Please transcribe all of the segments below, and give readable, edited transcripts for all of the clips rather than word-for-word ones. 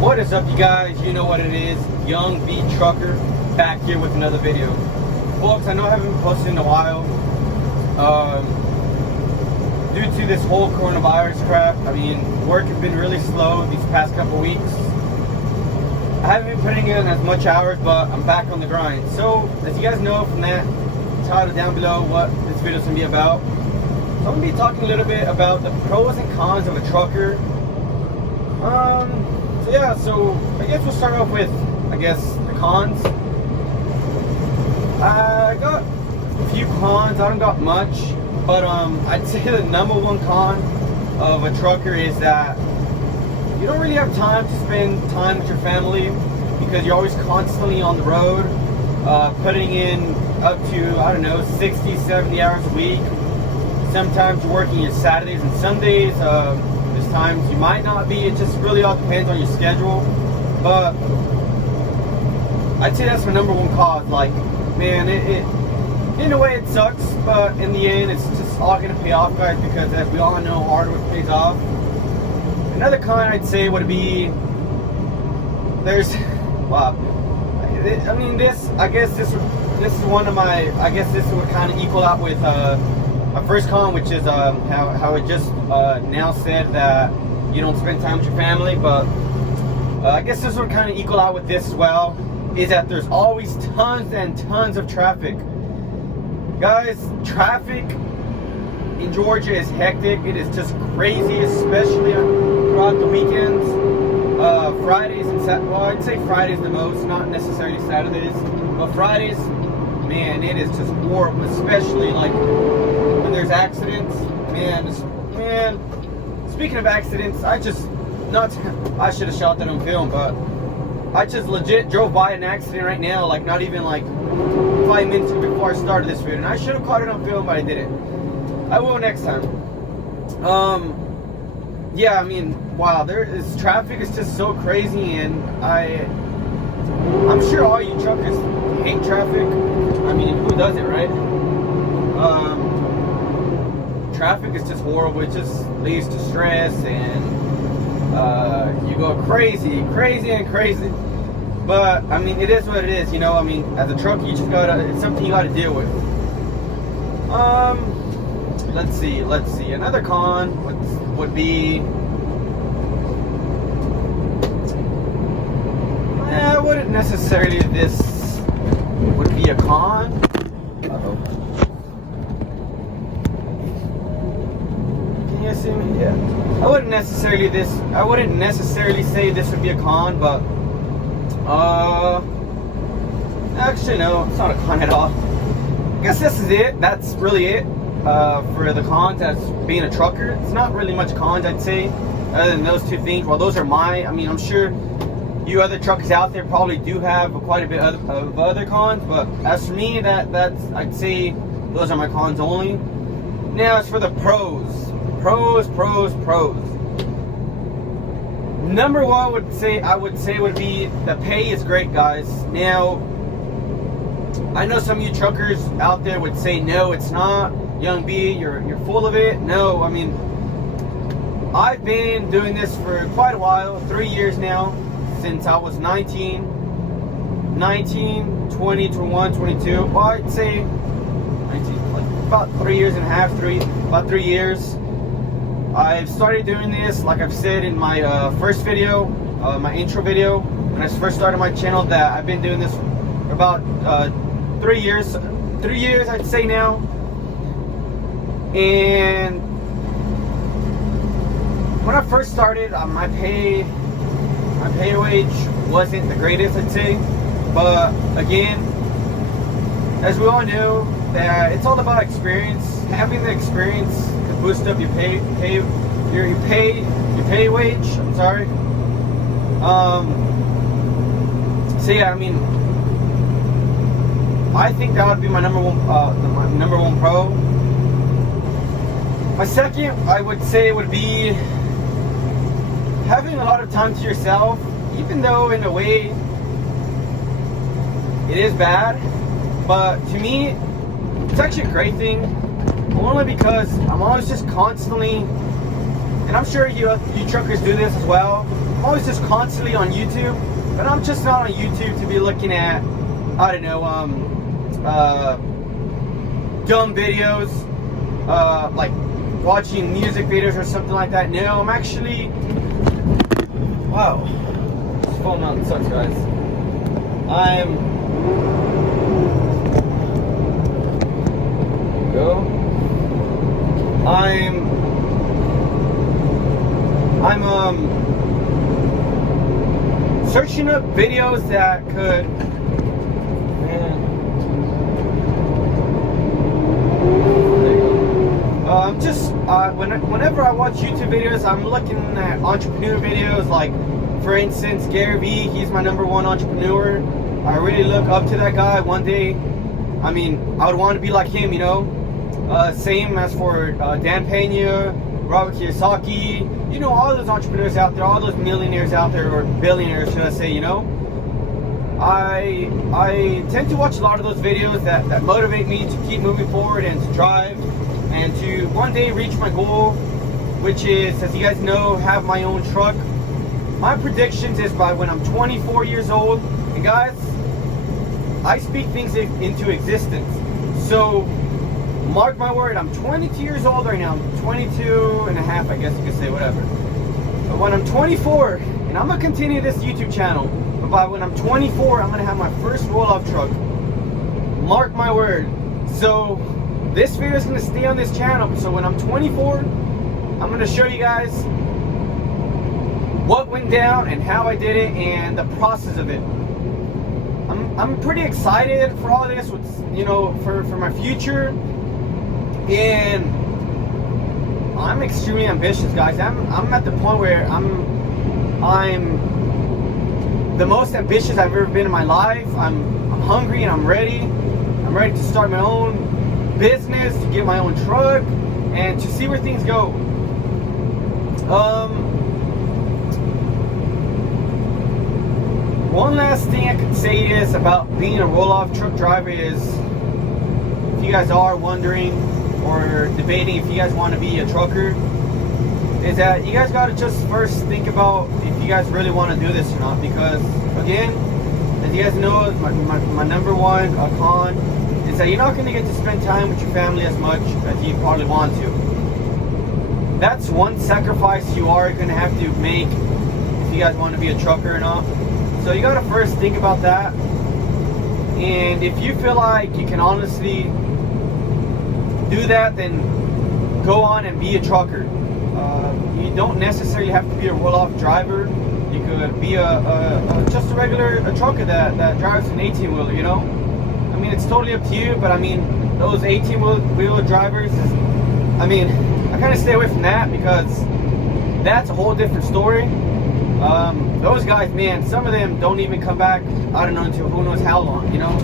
What is up, you guys? You know what it is. Young B Trucker back here with another video. Folks, I know I haven't been posting in a while. Due to this whole coronavirus crap, I mean, work has been really slow these past couple weeks. I haven't been putting in as much hours, but I'm back on the grind. So, as you guys know from that title down below what this video is going to be about, I'm going to be talking a little bit about the pros and cons of a trucker. So I guess we'll start off with, the cons. I got a few cons. I don't got much, but I'd say the number one con of a trucker is that you don't really have time to spend time with your family because you're always constantly on the road, putting in up to, I don't know, 60, 70 hours a week. Sometimes you're working your Saturdays and Sundays. There's times you might not be. It just really all depends on your schedule. But I'd say that's my number one cause. Like, man, it in a way it sucks, but in the end it's just all gonna pay off, guys, because as we all know, hard work pays off. Another con I'd say would be this is one of my, this would kind of equal out with my first con, which is how it just now said that you don't spend time with your family. But I guess this would kind of equal out with this as well, is that there's always tons and tons of traffic. Guys, traffic in Georgia is hectic. It is just crazy, especially throughout the weekends. Fridays and Saturdays, well, I'd say Fridays the most, not necessarily Saturdays, but Fridays, man, it is just horrible, especially like when there's accidents. Man, speaking of accidents, I should have shot that on film, but I just legit drove by an accident right now, like not even like 5 minutes before I started this video, and I should have caught it on film, but I didn't. I will next time. Yeah, I mean, wow, traffic is just so crazy, and I'm sure all you truckers hate traffic. I mean, who doesn't, right? Traffic is just horrible. It just leads to stress, and you go crazy. But I mean, it is what it is, you know. I mean, as a trucker, it's something you gotta deal with. Let's see. Another con would be, I wouldn't necessarily this would be a con. Can you see me? Yeah. I wouldn't necessarily say this would be a con, but actually no, it's not a con at all. I guess this is it. That's really it. For the cons as being a trucker, it's not really much cons, I'd say, other than those two things. Well, those are I'm sure you other truckers out there probably do have quite a bit of other cons, but as for me, that's I'd say those are my cons only. Now, as for the pros. Number one I would say would be the pay is great, guys. Now, I know some of you truckers out there would say, no, it's not. Young B, you're full of it. No, I mean, I've been doing this for quite a while, 3 years now, since I was 19, 20, 21, 22. Well, I'd say 19, like about 3 years and a half, about 3 years. I've started doing this, like I've said in my first video, my intro video, when I first started my channel, that I've been doing this for about 3 years. 3 years, I'd say now. And when I first started, my pay wage wasn't the greatest, I'd say. But again, as we all know, that it's all about experience. Having the experience can boost up your pay wage. I'm sorry. So yeah, I mean, I think that would be my number one pro. My second, I would say, would be having a lot of time to yourself, even though in a way it is bad. But to me, it's actually a great thing, only because I'm always just constantly, and I'm sure you truckers do this as well, always just constantly on YouTube, but I'm just not on YouTube to be looking at, I don't know, dumb videos, like watching music videos or something like that. No, I'm actually, wow, this phone mountain sucks, guys. I'm searching up videos that could, I'm just whenever I watch YouTube videos, I'm looking at entrepreneur videos. Like, for instance, Gary Vee. He's my #1 entrepreneur. I really look up to that guy. One day, I mean, I would want to be like him, you know. Same as for Dan Pena, Robert Kiyosaki, you know, all those entrepreneurs out there, all those millionaires out there, or billionaires, should I say, you know. I tend to watch a lot of those videos that motivate me to keep moving forward and to drive and to one day reach my goal, which is, as you guys know, have my own truck. My predictions is by when I'm 24 years old, and guys, I speak things into existence. So mark my word, I'm 22 years old right now. I'm 22 and a half, I guess you could say, whatever. But when I'm 24, and I'm gonna continue this YouTube channel, but by when I'm 24, I'm gonna have my first roll-off truck. Mark my word. So this video is gonna stay on this channel. So when I'm 24, I'm gonna show you guys what went down and how I did it and the process of it. I'm pretty excited for all this, with, you know, for my future. And I'm extremely ambitious, guys. I'm at the point where I'm the most ambitious I've ever been in my life. I'm hungry and I'm ready. I'm ready to start my own business, to get my own truck, and to see where things go. One last thing I could say is about being a roll-off truck driver is, if you guys are wondering or debating if you guys want to be a trucker, is that you guys got to just first think about if you guys really want to do this or not. Because again, as you guys know, my #1 con is that you're not going to get to spend time with your family as much as you probably want to. That's one sacrifice you are going to have to make if you guys want to be a trucker or not. So you got to first think about that. And if you feel like you can honestly do that, then go on and be a trucker. You don't necessarily have to be a roll-off driver. You could be just a regular trucker that drives an 18-wheeler, you know. I mean, it's totally up to you, but I mean, those 18-wheeler drivers, I mean, I kind of stay away from that because that's a whole different story. Those guys, man, some of them don't even come back, I don't know, until who knows how long, you know.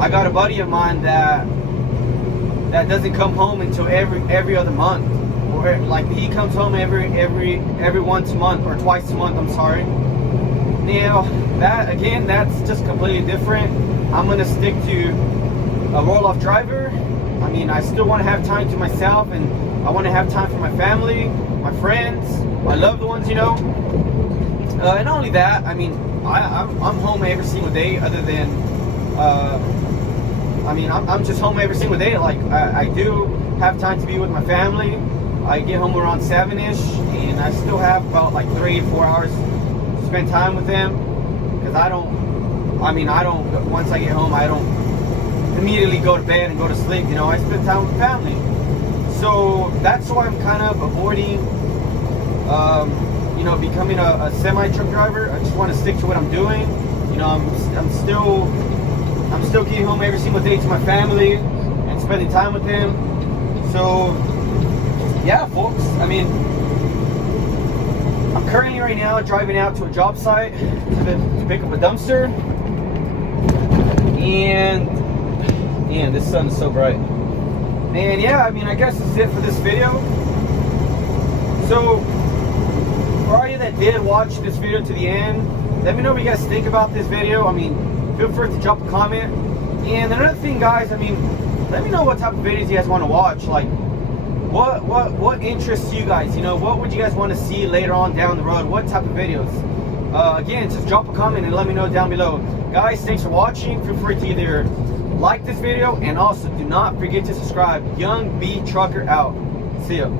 I got a buddy of mine that doesn't come home until every other month, or like he comes home every once a month or twice a month. I'm sorry. Now that's just completely different. I'm gonna stick to a roll-off driver. I mean, I still want to have time to myself, and I want to have time for my family, my friends, my loved ones, you know. And not only that, I mean, I'm home every single day, other than I mean, I'm just home every single day. Like, I do have time to be with my family. I get home around 7-ish, and I still have about like 3 or 4 hours to spend time with them. Because once I get home, I don't immediately go to bed and go to sleep. You know, I spend time with family. So that's why I'm kind of avoiding, you know, becoming a semi-truck driver. I just want to stick to what I'm doing. You know, I'm still getting home every single day to my family and spending time with them. So yeah, folks, I mean, I'm currently right now driving out to a job site to pick up a dumpster. And man, this sun is so bright. And yeah, I mean, I guess this is it for this video. So for all you that did watch this video to the end, let me know what you guys think about this video. I mean, feel free to drop a comment. And another thing, guys, I mean, let me know what type of videos you guys want to watch. Like, what interests you guys? You know, what would you guys want to see later on down the road? What type of videos? Again, just drop a comment and let me know down below. Guys, thanks for watching. Feel free to either like this video and also do not forget to subscribe. Young B Trucker out. See ya.